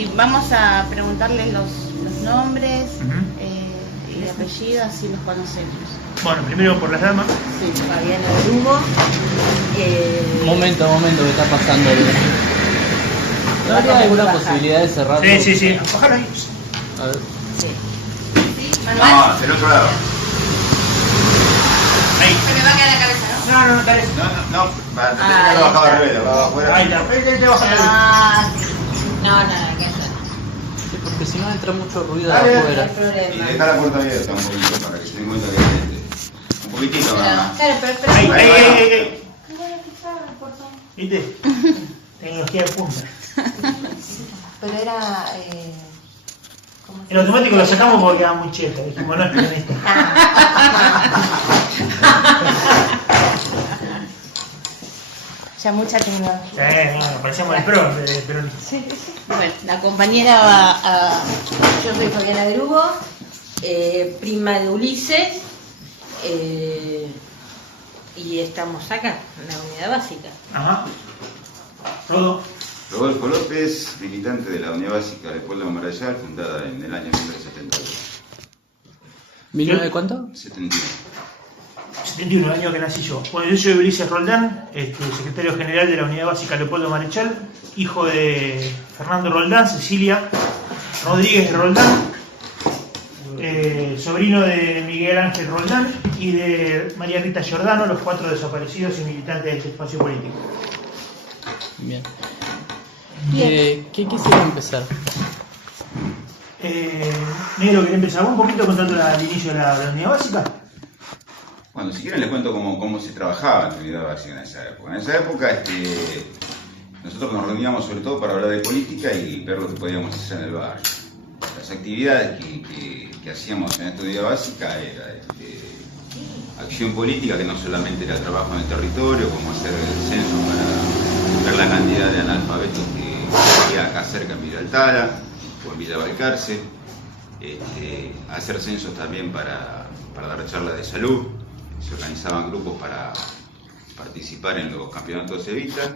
Y vamos a preguntarles los nombres y apellidos, así los conocemos. Bueno, primero por las damas. Sí, Fabiana Drugo. Momento, ¿qué está pasando? ¿No habría alguna posibilidad de cerrarlo? Sí. Ojalá ahí. A ver. Sí. ¿Sí? ¿Manuel? No, del otro lado. Ahí. Se me va a quedar la cabeza, ¿no? No, dale. No, para tener que lo bajaba al revés, lo bajaba afuera. Ahí está. Ahí te vas a Ah, no, que eso. Sí, porque si no entra mucho ruido de Dale, afuera. No hay Y problema. deja la puerta abierta un poquito para que se den cuenta que hay gente. Un poquitito nada más. Claro, pero Ahí. ¿Viste? Tecnología de punta. pero era ¿cómo se En automático lo sacamos porque era muy cheta. Dijimos, no es peronista. ya mucha tecnología. Sí, parecíamos el pro de peronista. Sí. Bueno, la compañera va a... Yo soy Fabiana Drugo, prima de Ulises, y estamos acá, en la unidad básica. Ajá. Todo. Rodolfo López, militante de la Unidad Básica de Pueblo de Marayal, fundada en el año 1972. ¿19 cuánto? 71. 71, el año que nací yo. Bueno, yo soy Ulises Roldán, secretario general de la Unidad Básica Leopoldo Marechal, hijo de Fernando Roldán, Cecilia Rodríguez Roldán, sobrino de Miguel Ángel Roldán y de María Rita Giordano, los 4 desaparecidos y militantes de este espacio político. Bien. ¿Qué quisiera empezar? Negro, ¿querés empezar un poquito contando el inicio de la Unidad Básica? Bueno, si quieren les cuento cómo se trabajaba en la Unidad Básica en esa época. En esa época nosotros nos reuníamos sobre todo para hablar de política y ver lo que podíamos hacer en el barrio. Las actividades que hacíamos en esta Unidad Básica era acción política, que no solamente era trabajo en el territorio, como hacer el censo para ver la cantidad de analfabetos que había acá cerca en Villa Altara o en Villa Balcarce, hacer censos también para dar charlas de salud. Se organizaban grupos para participar en los campeonatos de Evita,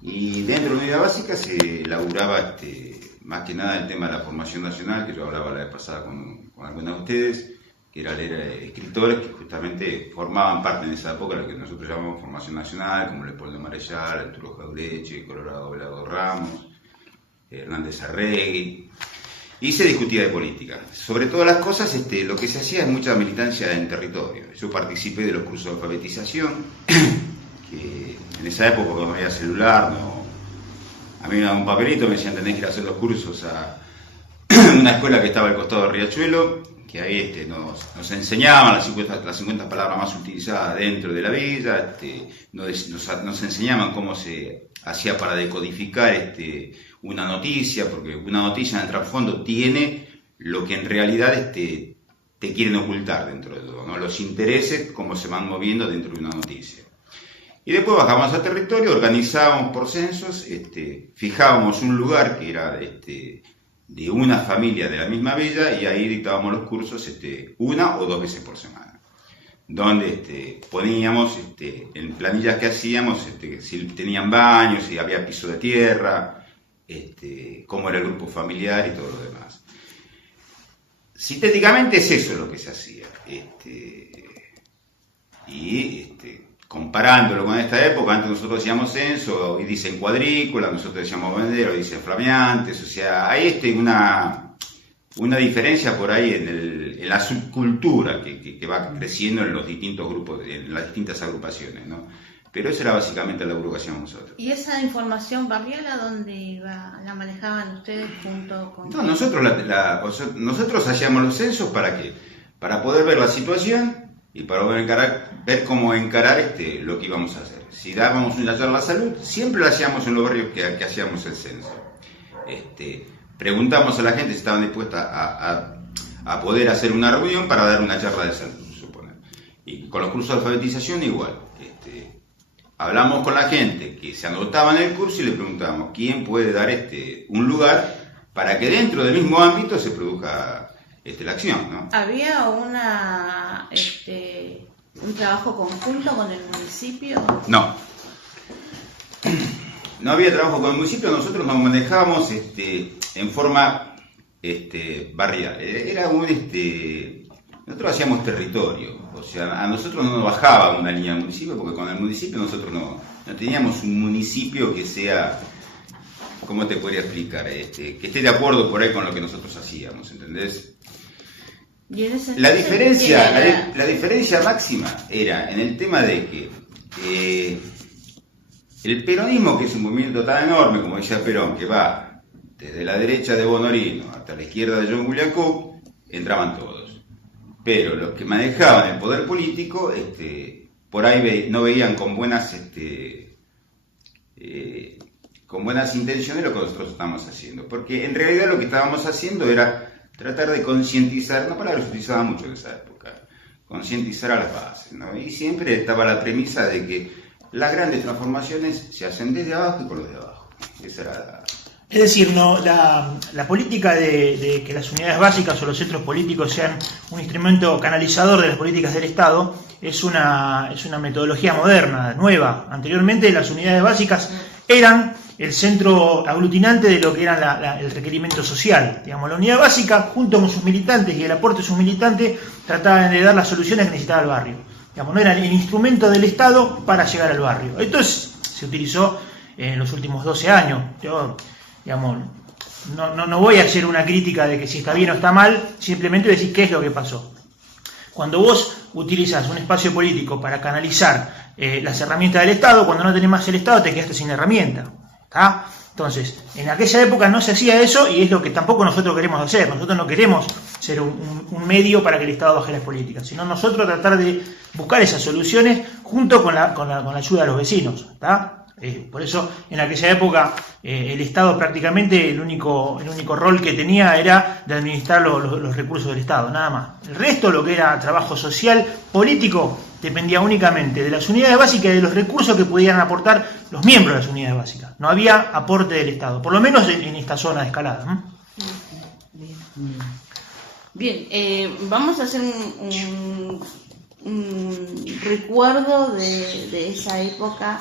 y dentro de la Unidad Básica se elaboraba más que nada el tema de la formación nacional, que yo hablaba la vez pasada con algunos de ustedes, que era leer escritores que justamente formaban parte en esa época de lo que nosotros llamamos formación nacional, como Leopoldo Marechal, Arturo Jaureche, Colorado Velado Ramos, Hernández Arregui. Y se discutía de política. Sobre todas las cosas, lo que se hacía es mucha militancia en territorio. Yo participé de los cursos de alfabetización, que en esa época cuando no había celular, a mí me daban un papelito, me decían tenés que ir a hacer los cursos a una escuela que estaba al costado de Riachuelo, que ahí nos enseñaban las 50 palabras más utilizadas dentro de la villa, nos enseñaban cómo se hacía para decodificar una noticia, porque una noticia en el trasfondo tiene lo que en realidad te quieren ocultar dentro de todo, ¿no? Los intereses, cómo se van moviendo dentro de una noticia. Y después bajamos al territorio, organizábamos por censos, fijábamos un lugar que era de una familia de la misma villa, y ahí dictábamos los cursos 1 o 2 veces por semana, donde poníamos en planillas que hacíamos si tenían baños, si había piso de tierra, cómo era el grupo familiar y todo lo demás. Sintéticamente es eso lo que se hacía. Comparándolo con esta época, antes nosotros hacíamos censo, hoy dicen cuadrícula, nosotros decíamos vender, hoy dicen flameantes, o sea, hay una diferencia por ahí en la subcultura que va creciendo en los distintos grupos, en las distintas agrupaciones, ¿no? Pero esa era básicamente la labor que hacíamos nosotros. ¿Y esa información barrial a dónde iba? ¿La manejaban ustedes junto con...? No, nosotros hacíamos los censos ¿para qué? Para poder ver la situación y para ver cómo encarar lo que íbamos a hacer. Si dábamos una charla de salud, siempre la hacíamos en los barrios que hacíamos el censo. Preguntamos a la gente si estaban dispuestas a poder hacer una reunión para dar una charla de salud, suponer. Y con los cursos de alfabetización igual. Hablamos con la gente que se anotaba en el curso y le preguntábamos quién puede dar un lugar para que dentro del mismo ámbito se produzca la acción, ¿no? ¿Había un trabajo conjunto con el municipio? No. no había trabajo con el municipio, nosotros nos manejábamos en forma barrial. Era nosotros hacíamos territorio, o sea, a nosotros no nos bajaba una línea del municipio, porque con el municipio nosotros no teníamos un municipio que sea, ¿cómo te podría explicar? Que esté de acuerdo por ahí con lo que nosotros hacíamos, ¿entendés? La diferencia máxima era en el tema de que el peronismo, que es un movimiento tan enorme, como decía Perón, que va desde la derecha de Bonorino hasta la izquierda de John William Cook, entraban todos. Pero los que manejaban el poder político, por ahí no veían con buenas intenciones lo que nosotros estábamos haciendo. Porque en realidad lo que estábamos haciendo era tratar de concientizar, una palabra que se utilizaba mucho en esa época, concientizar a las bases, ¿no? Y siempre estaba la premisa de que las grandes transformaciones se hacen desde abajo y con los de abajo. Esa era Es decir, no, la política de que las unidades básicas o los centros políticos sean un instrumento canalizador de las políticas del Estado es una metodología moderna, nueva. Anteriormente las unidades básicas eran el centro aglutinante de lo que era el requerimiento social. Digamos, la unidad básica, junto con sus militantes y el aporte de sus militantes, trataban de dar las soluciones que necesitaba el barrio. Digamos, no era el instrumento del Estado para llegar al barrio. Entonces se utilizó en los últimos 12 años. Digamos, no voy a hacer una crítica de que si está bien o está mal, simplemente decir qué es lo que pasó. Cuando vos utilizas un espacio político para canalizar las herramientas del Estado, cuando no tenés más el Estado te quedaste sin herramienta. ¿Tá? Entonces, en aquella época no se hacía eso y es lo que tampoco nosotros queremos hacer. Nosotros no queremos ser un medio para que el Estado baje las políticas, sino nosotros tratar de buscar esas soluciones junto con la ayuda de los vecinos. ¿Tá? Por eso, en aquella época, el Estado prácticamente el único rol que tenía era de administrar los recursos del Estado, nada más. El resto, lo que era trabajo social, político, dependía únicamente de las unidades básicas y de los recursos que pudieran aportar los miembros de las unidades básicas. No había aporte del Estado, por lo menos en esta zona de escalada, ¿no? Bien, vamos a hacer un recuerdo de esa época.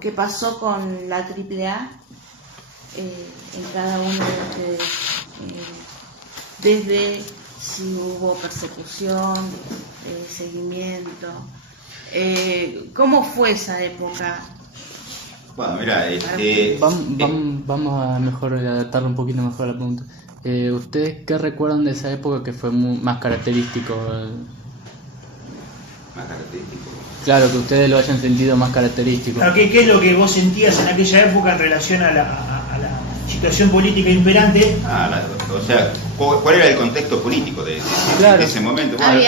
¿Qué pasó con la AAA en cada uno de ustedes? Desde si hubo persecución, seguimiento. ¿Cómo fue esa época? Bueno, mira, vamos a mejor adaptarlo un poquito mejor a la pregunta. ¿Ustedes qué recuerdan de esa época que fue más característico? Más característico. Claro, que ustedes lo hayan sentido más característico. Claro, ¿qué es lo que vos sentías en aquella época en relación a la situación política imperante? O sea, ¿cuál era el contexto político de ese momento? Bueno,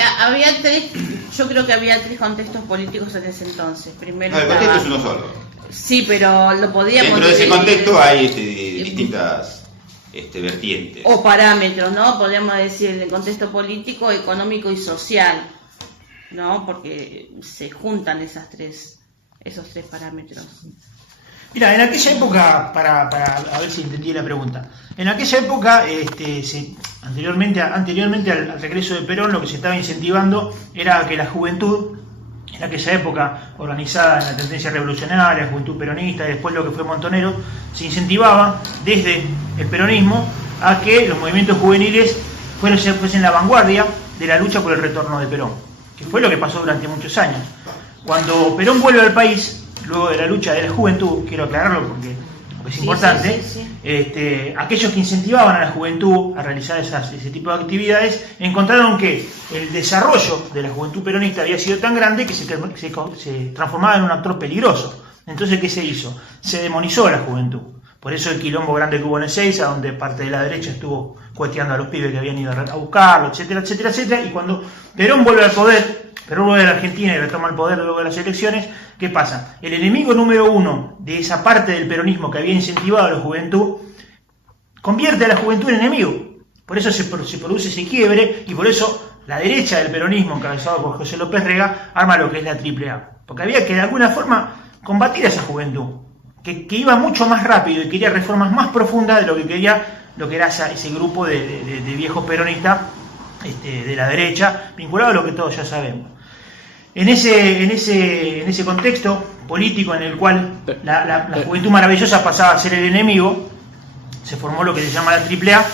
yo creo que había tres contextos políticos en ese entonces. Primero el contexto es uno solo. Sí, pero lo podíamos... Dentro de ese contexto hay distintas vertientes. O parámetros, ¿no? Podríamos decir el contexto político, económico y social, ¿no? Porque se juntan esos tres parámetros. Mira, en aquella época, para a ver si entendí la pregunta, en aquella época, anteriormente al regreso de Perón, lo que se estaba incentivando era que la juventud, en aquella época organizada en la tendencia revolucionaria, la juventud peronista y después lo que fue Montonero, se incentivaba desde el peronismo a que los movimientos juveniles fuesen la vanguardia de la lucha por el retorno de Perón, que fue lo que pasó durante muchos años. Cuando Perón vuelve al país, luego de la lucha de la juventud, quiero aclararlo porque es importante, sí. Aquellos que incentivaban a la juventud a realizar ese tipo de actividades encontraron que el desarrollo de la juventud peronista había sido tan grande que se transformaba en un actor peligroso. Entonces, ¿qué se hizo? Se demonizó a la juventud. Por eso el quilombo grande que hubo en Ezeiza, donde parte de la derecha estuvo cuestionando a los pibes que habían ido a buscarlo, etcétera, etcétera, etcétera. Y cuando Perón vuelve al poder, Perón vuelve a la Argentina y retoma el poder luego de las elecciones, ¿qué pasa? El enemigo número uno de esa parte del peronismo que había incentivado a la juventud, convierte a la juventud en enemigo. Por eso se produce ese quiebre y por eso la derecha del peronismo, encabezado por José López Rega, arma lo que es la AAA. Porque había que de alguna forma combatir a esa juventud, que iba mucho más rápido y quería reformas más profundas de lo que era ese grupo de viejos peronistas de la derecha, vinculado a lo que todos ya sabemos. en ese contexto político en el cual la Juventud Maravillosa pasaba a ser el enemigo, se formó lo que se llama la AAA,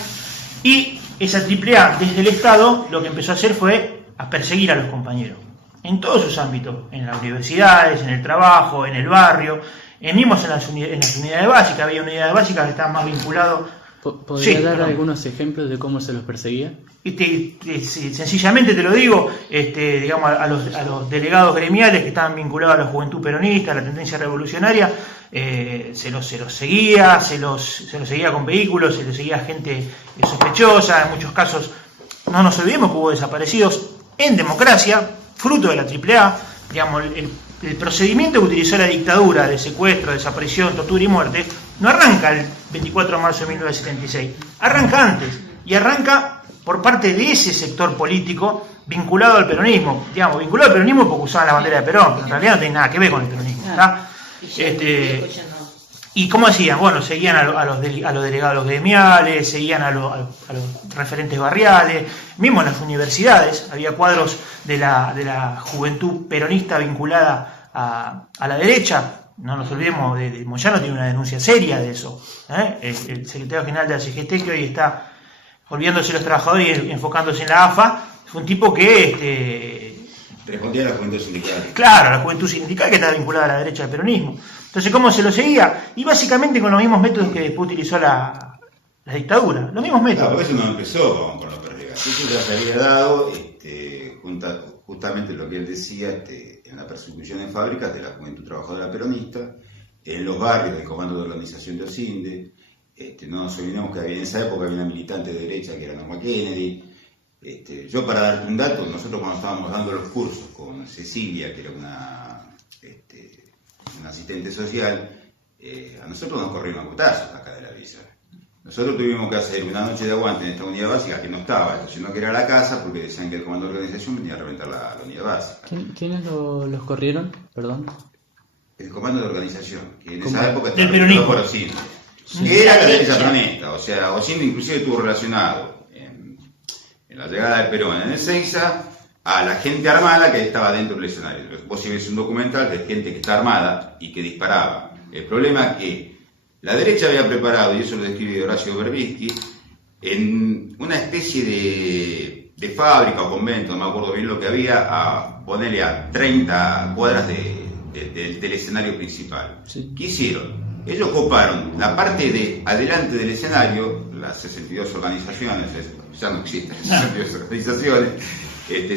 y esa AAA desde el Estado lo que empezó a hacer fue a perseguir a los compañeros, en todos sus ámbitos, en las universidades, en el trabajo, en el barrio, mismos en las unidades básicas. Había unidades básicas que estaban más vinculados. ¿Podría dar algunos ejemplos de cómo se los perseguía? Sencillamente te lo digo, digamos, a los delegados gremiales que estaban vinculados a la Juventud Peronista, a la tendencia revolucionaria, se los seguía, se los seguía con vehículos, se los seguía gente sospechosa. En muchos casos, no nos olvidemos que hubo desaparecidos en democracia, fruto de la AAA. Digamos, el procedimiento que utilizó la dictadura de secuestro, desaparición, tortura y muerte no arranca el 24 de marzo de 1976, arranca antes, y arranca por parte de ese sector político vinculado al peronismo. Digamos, vinculado al peronismo porque usaban la bandera de Perón, pero en realidad no tiene nada que ver con el peronismo, ¿está? ¿Y cómo hacían? Bueno, seguían a los delegados gremiales, seguían a los referentes barriales, mismo en las universidades había cuadros de la juventud peronista vinculada a la derecha. No nos olvidemos de Moyano, tiene una denuncia seria de eso, el secretario general de la CGT, que hoy está olvidándose de los trabajadores y enfocándose en la AFA, fue un tipo que respondía a la juventud sindical. Claro, la juventud sindical que estaba vinculada a la derecha del peronismo. Entonces, ¿cómo se lo seguía? Y básicamente con los mismos métodos que después utilizó la dictadura. Los mismos métodos. Claro, eso no empezó con los perseguidos. Eso ya se había dado justamente lo que él decía en la persecución en fábricas de la juventud trabajadora peronista, en los barrios del Comando de Organización de OSINDE. No nos olvidemos que en esa época había una militante de derecha que era Norma Kennedy. Yo, para darte un dato, nosotros cuando estábamos dando los cursos con Cecilia, que era una asistente social, a nosotros nos corrieron a cutazos acá de la visa. Nosotros tuvimos que hacer una noche de aguante en esta unidad básica que no estaba, sino que era la casa, porque decían que el comando de organización venía a reventar la unidad básica. ¿Quiénes los corrieron? Perdón. El comando de organización, que en esa época estaba registrado por OSINDE. Que era la derecha peronista, o sea, OSINDE inclusive estuvo relacionado en la llegada de Perón en Ezeiza a la gente armada que estaba dentro del escenario. Vos si ves un documental de gente que está armada y que disparaba. El problema es que la derecha había preparado, y eso lo describe Horacio Berbisky, en una especie de fábrica o convento, no me acuerdo bien lo que había, a ponerle a 30 cuadras del escenario principal. Sí. ¿Qué hicieron? Ellos coparon la parte de adelante del escenario, las 62 organizaciones, ya no existen 62 organizaciones,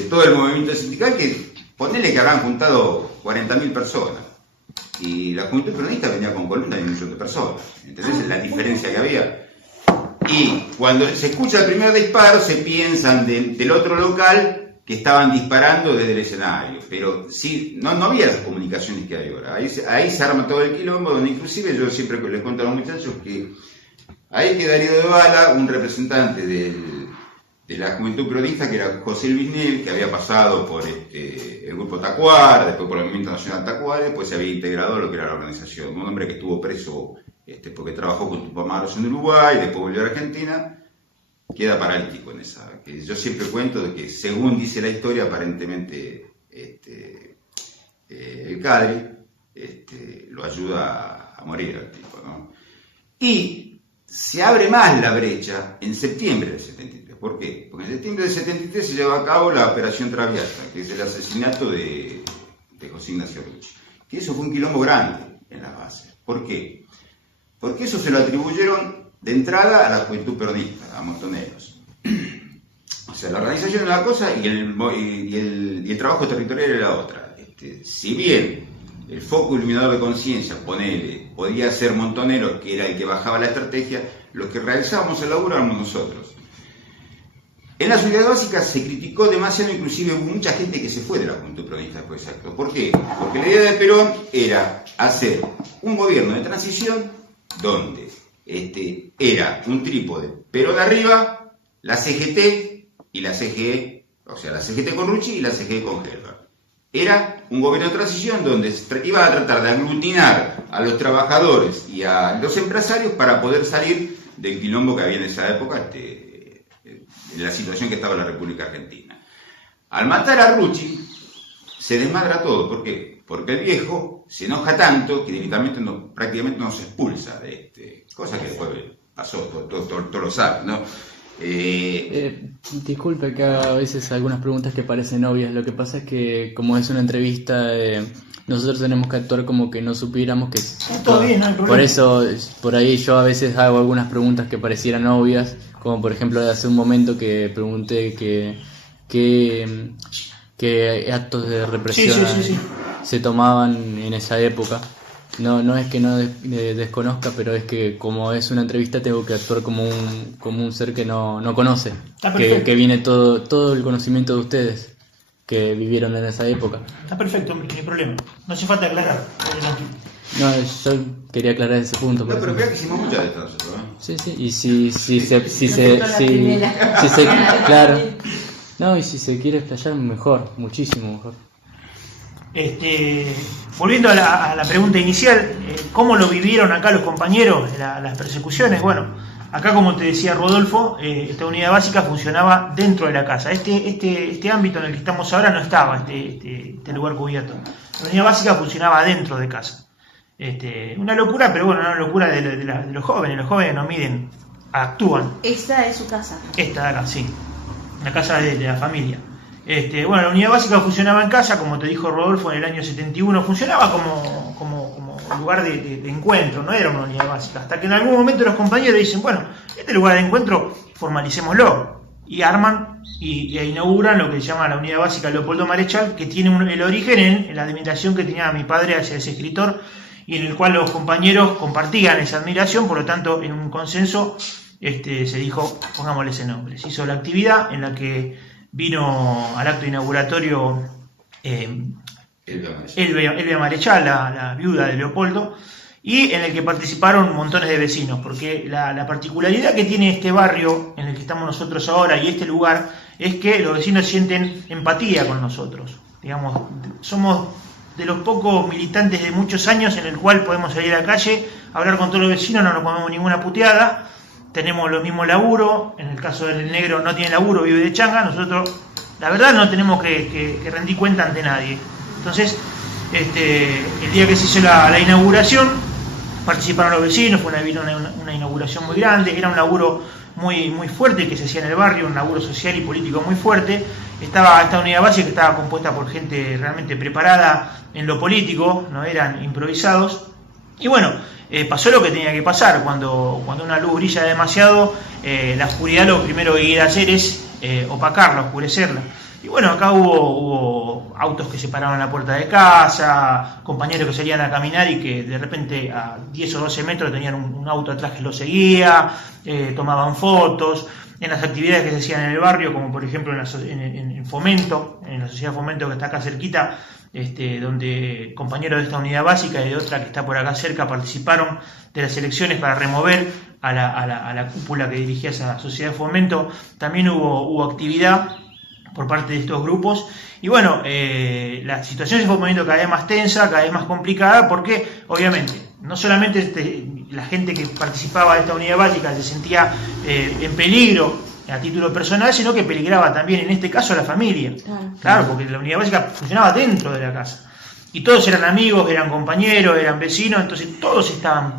todo el movimiento sindical, que ponele que habrán juntado 40.000 personas. Y la juventud peronista venía con columna de 1 millón de personas. ¿Entendés la diferencia que había? Y cuando se escucha el primer disparo, se piensan del otro local que estaban disparando desde el escenario. Pero sí, no había las comunicaciones que hay ahora. Ahí se arma todo el quilombo, donde inclusive yo siempre les cuento a los muchachos que ahí queda herido de bala un representante de la juventud peronista, que era José Luis Nel, que había pasado por el grupo Tacuar, después por el Movimiento Nacional Tacuar, después se había integrado a lo que era la organización. Un hombre que estuvo preso porque trabajó con Tupamaros en Uruguay, después volvió a Argentina, queda paralítico en esa. Que yo siempre cuento de que, según dice la historia, aparentemente el Cadri lo ayuda a morir al tipo, ¿no? Y se abre más la brecha en septiembre del 73. ¿Por qué? Porque en septiembre del 73 se lleva a cabo la Operación Traviata, que es el asesinato de José Ignacio Rucci. Que eso fue un quilombo grande en las bases. ¿Por qué? Porque eso se lo atribuyeron de entrada a la juventud peronista, a Montoneros. O sea, la organización era una cosa y el trabajo territorial era la otra. Si bien el foco iluminador de conciencia, podía ser Montoneros, que era el que bajaba la estrategia, los que realizábamos el laburo éramos nosotros. En las unidades básicas se criticó demasiado, inclusive hubo mucha gente que se fue de la juventud peronista después de ese acto. ¿Por qué? Porque la idea de Perón era hacer un gobierno de transición donde era un trípode: Perón arriba, la CGT y la CGE, o sea, la CGT con Rucci y la CGE con Helber. Era un gobierno de transición donde iba a tratar de aglutinar a los trabajadores y a los empresarios para poder salir del quilombo que había en esa época, en la situación que estaba la República Argentina. Al matar a Rucci, se desmadra todo. ¿Por qué? Porque el viejo se enoja tanto que directamente prácticamente no se expulsa de cosa que después pasó, todos lo saben, ¿no? Disculpe que haga a veces algunas preguntas que parecen obvias. Lo que pasa es que como es una entrevista, nosotros tenemos que actuar como que no supiéramos que... Todo bien, no hay problema. Por eso, por ahí yo a veces hago algunas preguntas que parecieran obvias, como por ejemplo hace un momento que pregunté qué actos de represión Sí. se tomaban en esa época. No es que no desconozca, pero es que como es una entrevista tengo que actuar como un ser que no conoce, que viene todo el conocimiento de ustedes que vivieron en esa época. Está perfecto, hombre, no hay problema. No hace falta aclarar. No, yo quería aclarar ese punto. No, pero creo que hicimos muchas de estas nosotros, ¿eh? Sí, y si claro. No, y si se quiere explayar, mejor, muchísimo mejor. Volviendo a la pregunta inicial, ¿cómo lo vivieron acá los compañeros las persecuciones? Bueno, acá como te decía Rodolfo, esta unidad básica funcionaba dentro de la casa. Este ámbito en el que estamos ahora no estaba, este lugar cubierto. La unidad básica funcionaba dentro de casa. Una locura, pero bueno, una locura de los jóvenes. Los jóvenes no miden, actúan. Esta es su casa. Esta de acá, sí. La casa de la familia. Bueno, la unidad básica funcionaba en casa, como te dijo Rodolfo, en el año 71. Funcionaba como lugar de encuentro, no era una unidad básica. Hasta que en algún momento los compañeros dicen, bueno, este lugar de encuentro formalicémoslo. Y arman e inauguran lo que se llama la unidad básica Leopoldo Marechal, que tiene el origen en la admiración que tenía mi padre hacia ese escritor, y en el cual los compañeros compartían esa admiración. Por lo tanto, en un consenso se dijo, pongámosle ese nombre. Se hizo la actividad en la que vino al acto inauguratorio Elvia Marechal, la viuda de Leopoldo, y en el que participaron montones de vecinos, porque la particularidad que tiene este barrio en el que estamos nosotros ahora y este lugar es que los vecinos sienten empatía con nosotros. Digamos, somos de los pocos militantes de muchos años en el cual podemos salir a la calle, hablar con todos los vecinos, no nos comemos ninguna puteada. Tenemos los mismos laburo, en el caso del negro no tiene laburo, vive de changa. Nosotros, la verdad, no tenemos que rendir cuenta ante nadie. Entonces, el día que se hizo la inauguración, participaron los vecinos, fue una inauguración muy grande, era un laburo muy fuerte que se hacía en el barrio, un laburo social y político muy fuerte. Estaba esta unidad básica que estaba compuesta por gente realmente preparada en lo político, no eran improvisados. Y bueno, pasó lo que tenía que pasar. Cuando una luz brilla demasiado, la oscuridad lo primero que quiere hacer es opacarla, oscurecerla. Y bueno, acá hubo autos que se paraban a la puerta de casa, compañeros que salían a caminar y que de repente a 10 o 12 metros tenían un auto atrás que los seguía, tomaban fotos. En las actividades que se hacían en el barrio, como por ejemplo en Fomento, en la sociedad Fomento que está acá cerquita, donde compañeros de esta unidad básica y de otra que está por acá cerca participaron de las elecciones para remover a la cúpula que dirigía esa sociedad Fomento. También hubo actividad por parte de estos grupos, y bueno, la situación se fue poniendo cada vez más tensa, cada vez más complicada, porque obviamente no solamente la gente que participaba de esta unidad básica se sentía en peligro a título personal, sino que peligraba también, en este caso, a la familia. Claro, porque la unidad básica funcionaba dentro de la casa. Y todos eran amigos, eran compañeros, eran vecinos, entonces todos estaban